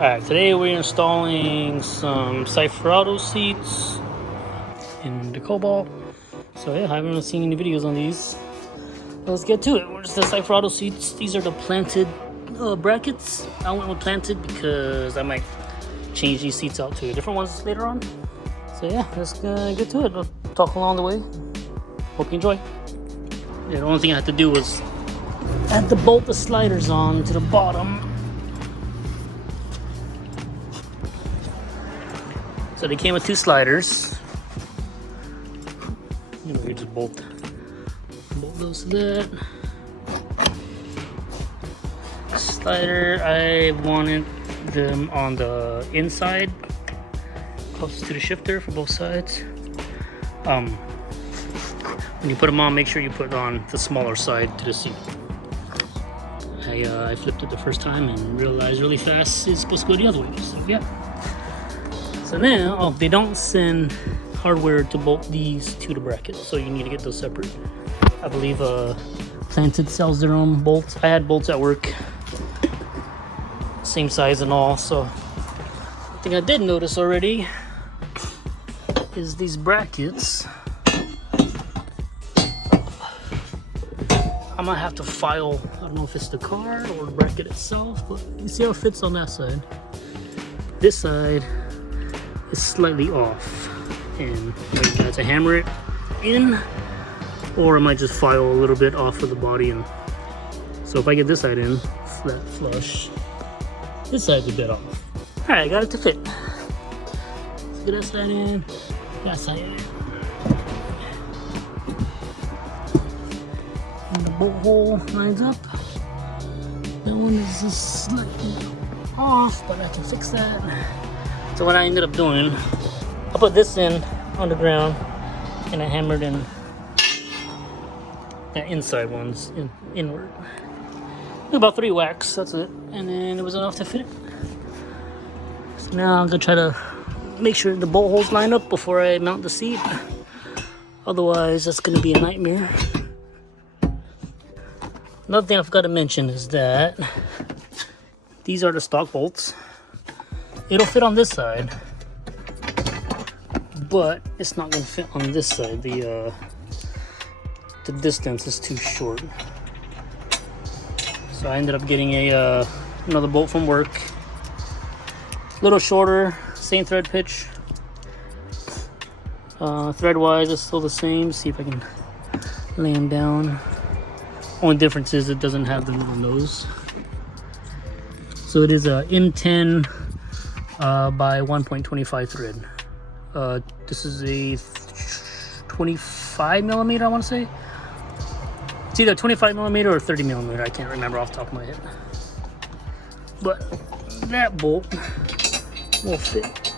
Alright, today we're installing some Cipher seats in the Cobalt. So yeah, I haven't really seen any videos on these. Let's get to it. Where's the Cipher seats? These are the planted brackets. I went with planted because I might change these seats out to different ones later on. So yeah, let's get to it. I'll talk along the way. Hope you enjoy. Yeah, the only thing I had to do was add to bolt the sliders on to the bottom. So they came with two sliders. You know, you just bolt those to that. Slider, I wanted them on the inside, close to the shifter for both sides. When you put them on, make sure you put it on the smaller side to the seat. I flipped it the first time and realized really fast it's supposed to go the other way. So yeah. So now, they don't send hardware to bolt these to the bracket, so you need to get those separate. I believe Planted sells their own bolts. I had bolts at work, same size and all. So one thing I did notice already is these brackets. I might have to file, I don't know if it's the car or the bracket itself, but you see how it fits on that side. This side is slightly off, and I have to hammer it in, or I might just file a little bit off of the body. And so if I get this side in flat flush, this side's a bit off. All right, I got it to fit. Let's get that side in, that side in. And the bolt hole lines up. That one is just slightly off, but I can fix that. So what I ended up doing, I put this in on the ground and I hammered in the inside ones inward. About 3 whacks, that's it. And then it was enough to fit it. So now I'm gonna try to make sure the bolt holes line up before I mount the seat. Otherwise, that's gonna be a nightmare. Another thing I forgot to mention is that these are the stock bolts. It'll fit on this side, but it's not gonna fit on this side. The distance is too short. So I ended up getting a another bolt from work. A little shorter, same thread pitch. Thread wise, it's still the same. See if I can lay them down. Only difference is it doesn't have the little nose. So it is a M10 by 1.25 thread. This is a 25 millimeter, I want to say. It's either 25 millimeter or 30 millimeter. I can't remember off the top of my head. But that bolt will fit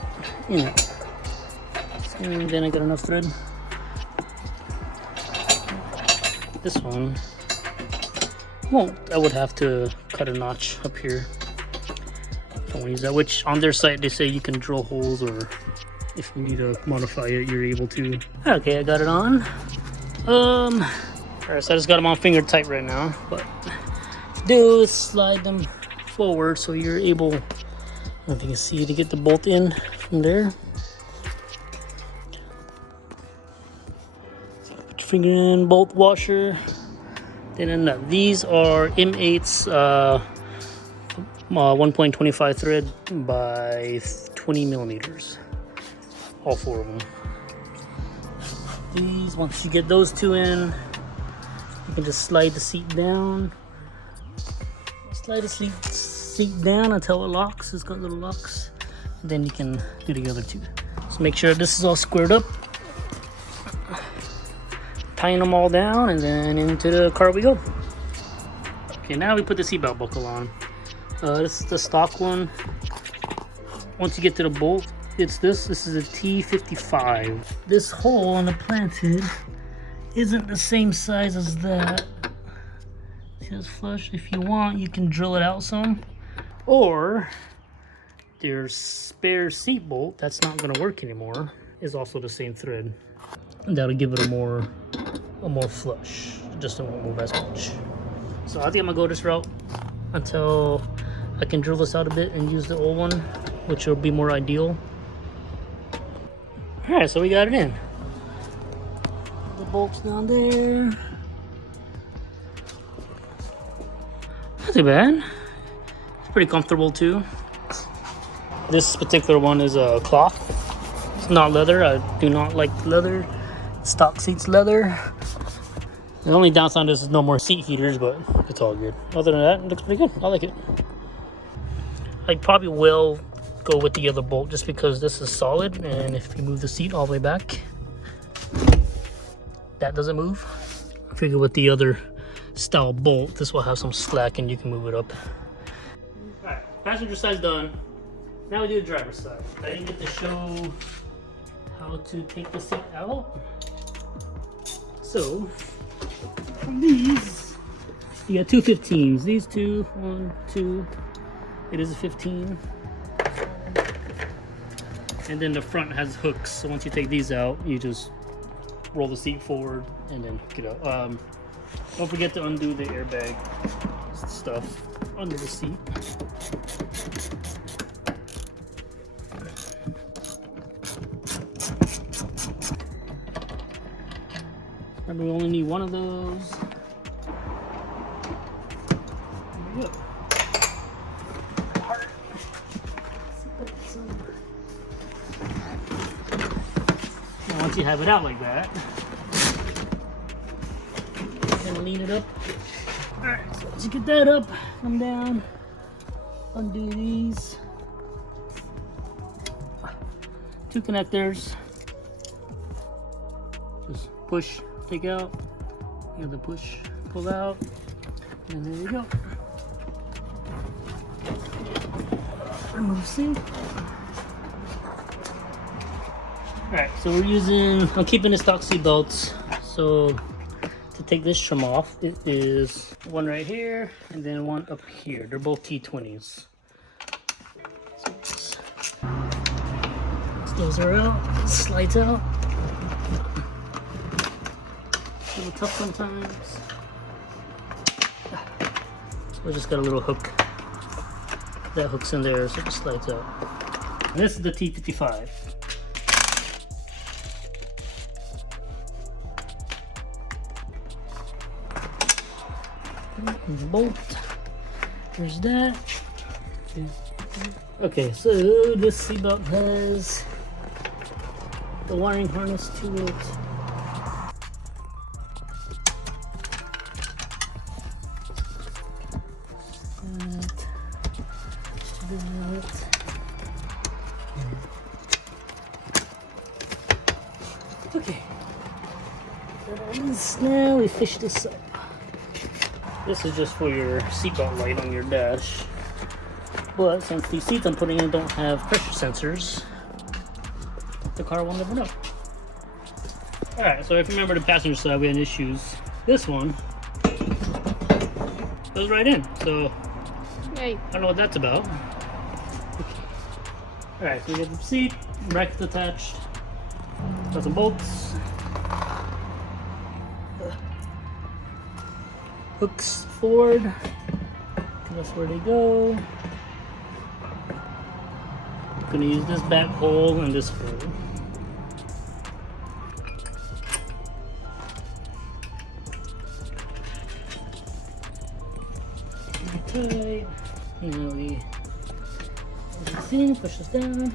in it. And then I got enough thread. This one won't. I would have to cut a notch up here. Don't use that, which on their site they say you can drill holes, or if you need to modify it, you're able to. Okay, I got it on. Alright, so I just got them on finger tight right now. What do is slide them forward so you're able, I don't know if you can see, to get the bolt in from there. So put your finger in, bolt washer, then a nut. These are M8's 1.25 thread by 20 millimeters. All 4 of them. These, once you get those 2 in, you can just slide the seat down. Slide the seat down until it locks. It's got little locks. And then you can do the other 2. So make sure this is all squared up. Tying them all down, and then into the car we go. Okay, now we put the seatbelt buckle on. This is the stock one. Once you get to the bolt, it's this. This is a T55. This hole on the planted isn't the same size as that. See, it's flush. If you want, you can drill it out some. Or there's spare seat bolt that's not going to work anymore. Is also the same thread. And that'll give it a more flush. Just don't move as much. So I think I'm gonna go this route until I can drill this out a bit and use the old one, which will be more ideal. All right, so we got it in. The bolts down there. Not too bad. It's pretty comfortable too. This particular one is a cloth. It's not leather. I do not like leather. Stock seats leather. The only downside on this is no more seat heaters, but it's all good. Other than that, it looks pretty good. I like it. I probably will go with the other bolt just because this is solid, and if you move the seat all the way back, that doesn't move. I figure with the other style bolt, this will have some slack and you can move it up. All right, passenger side's done. Now we do the driver's side. I didn't get to show how to take the seat out. So, from these, you got two 15s. These two, 1, 2, it is a 15. And then the front has hooks, so once you take these out, you just roll the seat forward and then get out. Don't forget to undo the airbag stuff under the seat. Remember, we only need one of those. There we go. Once you have it out like that, and lean it up. All right, so once you get that up, come down, undo these. 2 connectors. Just push, take out. You have the push, pull out, and there you go. Remove seat. Alright, so I'm keeping the stock seat belts. So to take this trim off, it is one right here and then one up here. They're both T20s. So those are out, slides out. A little tough sometimes. So I just got a little hook. That hook's in there, so it just slides out. And this is the T55. Bolt. There's that. Okay, so this seatbelt has the wiring harness to it. Okay. Now we fish this up. This is just for your seatbelt light on your dash. But since these seats I'm putting in don't have pressure sensors, the car will never know. Alright, so if you remember the passenger side, we had issues. This one goes right in, so yay. I don't know what that's about. Alright, so we get the seat, bracket attached, got some bolts, hooks forward, that's where they go. I'm gonna use this back hole and this hole. Tight. Now we push this in, push this down.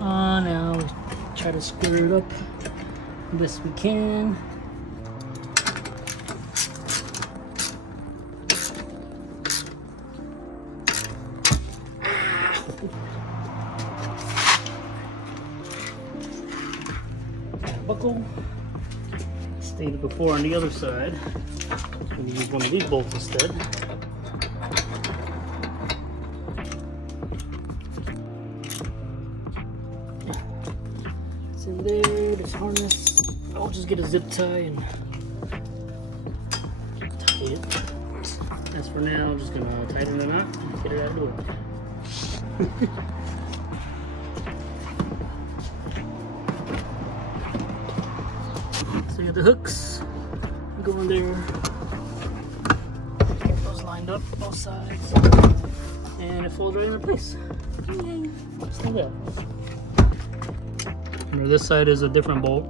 Now we try to square it up the best we can. Buckle. Stated before on the other side, I'm going to use one of these bolts instead. It's in there, this harness. I'll just get a zip tie and tie it. for now, I'm just gonna tighten the knot and get it out of the way. So you got the hooks go in there. Those lined up both sides, and it folds right into place. Yay! Just like that. And this side is a different bolt.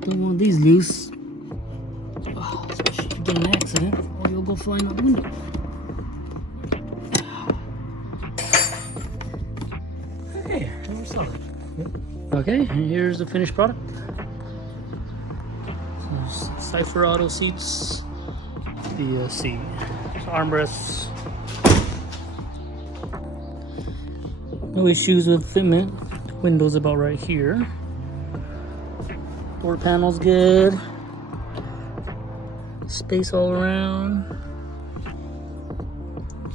Don't want these loose. Oh, especially if you get an accident, or you'll go flying out the window. Hey, never saw it. Okay, and here's the finished product. So, Cipher auto seats, the seat, armrests. No issues with fitment. Windows about right here. Door panel's good. Space all around.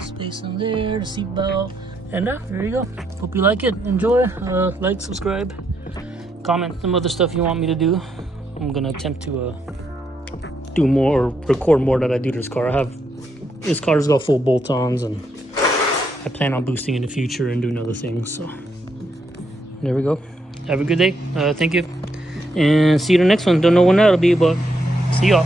Space in there, the seat belt. And there you go. Hope you like it. Enjoy. Like, subscribe, comment some other stuff you want me to do. I'm gonna attempt to do more or record more that I do to this car. This car's got full bolt-ons, and I plan on boosting in the future and doing other things. So there we go. Have a good day. Thank you. And see you in the next one. Don't know when that'll be, but see y'all.